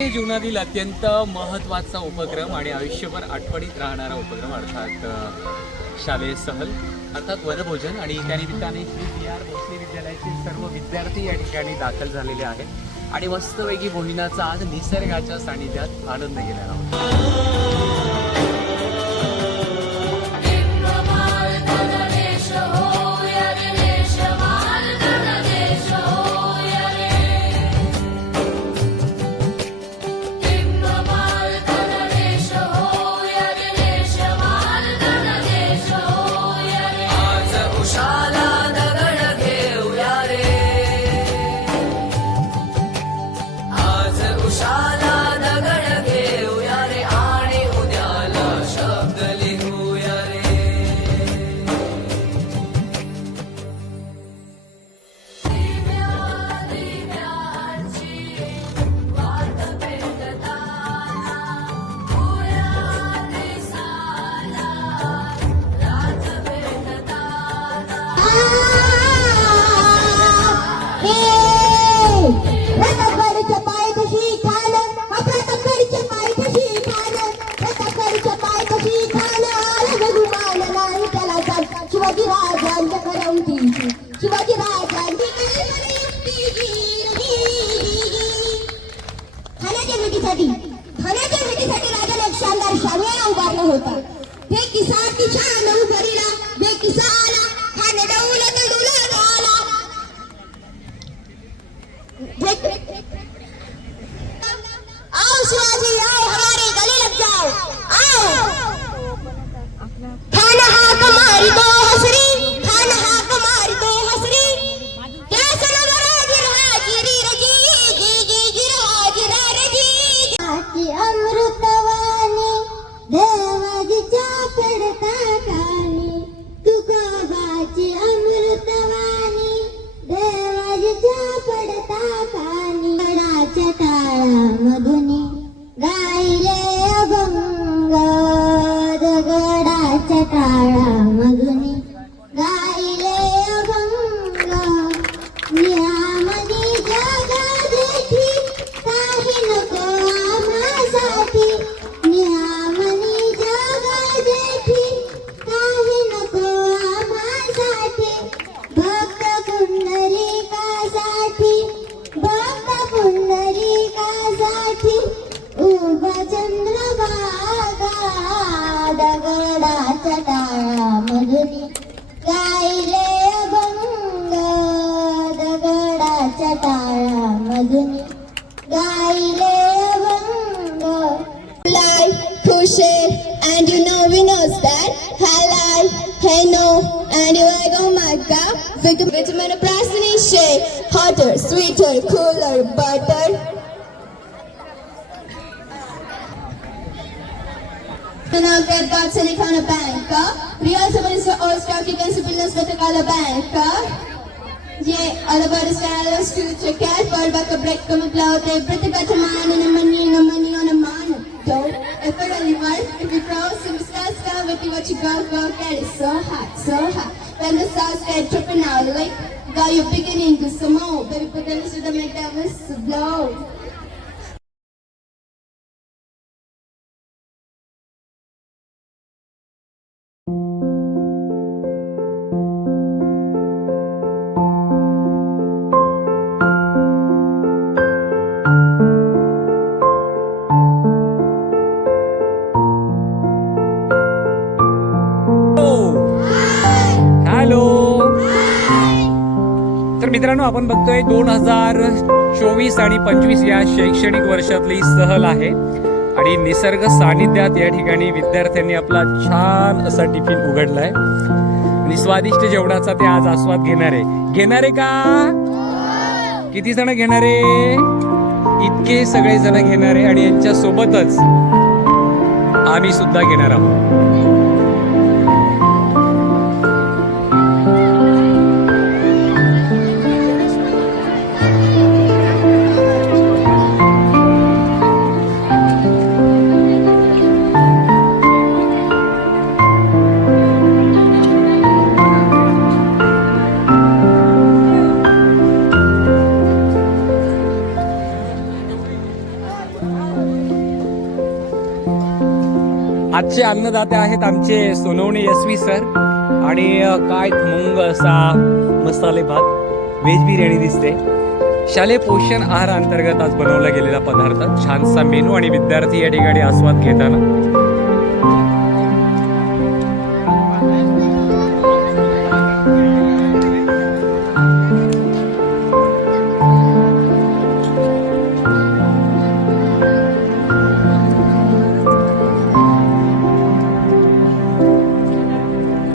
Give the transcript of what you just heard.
जीवनातील अत्यंत महत्त्वाचा उपक्रम आणि आयुष्यभर आठवणीत राहणारा उपक्रम अर्थात शालेय सहल अर्थात वनभोजन आणि त्यानिमित्ताने श्री PR भोसले विद्यालयाचे सर्व विद्यार्थी या ठिकाणी दाखल झालेले आहेत आणि मस्तपैकी भोजनाचा आज निसर्गाच्या सानिध्यात आनंद घेणार आहोत. खाण्याच्या भेटीसाठी राजाने एक शानदार शामियाना उभारला होता. हे किसान की छान उभरीला बे किसाना खाने डौला ते डुला आला. आओ शिवाजी आओ हमारे गले लग जाओ आओ. खाना हा कमारी दो हसरी खाना हा कमारी दो हसरी क्या सनगराजी राजी रजी जी जी जी राजी रजी आकी अमृतवाणी देवाजीच्या पडता कानी तुकोबाची अमृतवाणी देवाजीच्या पडता कानी वडाच्या टाळामधून गायले अभंग दगडाच्या टाळामधून गायले अभंग निहामनी जगा देखी काही नको आम्हासाठी निहामनी जगा देखी काही नको आम्हासाठी भक्त पुंडरीकासाठी भक्त पुंडरीकासाठी उभा चंद्रभागा दगडाच्या टाळामधून गायले अभंग दगडाच्या टाळामधून गायले अभंग. Life, Kushel, and you know we knows that. Halal, Heno, and you I go Magga. Vitamin Prasini shake, hotter, sweeter, cooler, butter. Now get got silicon bank. Real someone is all stock against the business with a color bank. Yeah, all about the stylus to check out, but back a break come out there. Pretty got a man and a money on a man. Don't ever anywhere. If you cross some stars, with you what you go, get it so hot. When the stars get tripping out, like, got you beginning to some more. Baby, put them to the make that whistle blow. Hello. तर मित्रांनो, आपण बघतोय 2024 आणि 25 या शैक्षणिक वर्षातली सहल आहे आणि निसर्ग सानिध्यात या ठिकाणी विद्यार्थ्यांनी आपला छान असा टिफिन उघडलाय आणि स्वादिष्ट जेवणाचा ते आज आस्वाद घेणारे का? किती जण घेणारे? इतके सगळे जण घेणारे आणि यांच्या सोबतच आम्ही सुद्धा घेणार आहोत. आजचे अन्नदाते आहेत आमचे सोनवणे SV सर आणि काय खमंग असा मसाले भात व्हेज बिर्याणी दिसते. शालेय पोषण आहार अंतर्गत आज बनवला गेलेला पदार्थ, छानसा मेनू आणि विद्यार्थी या ठिकाणी आस्वाद घेताना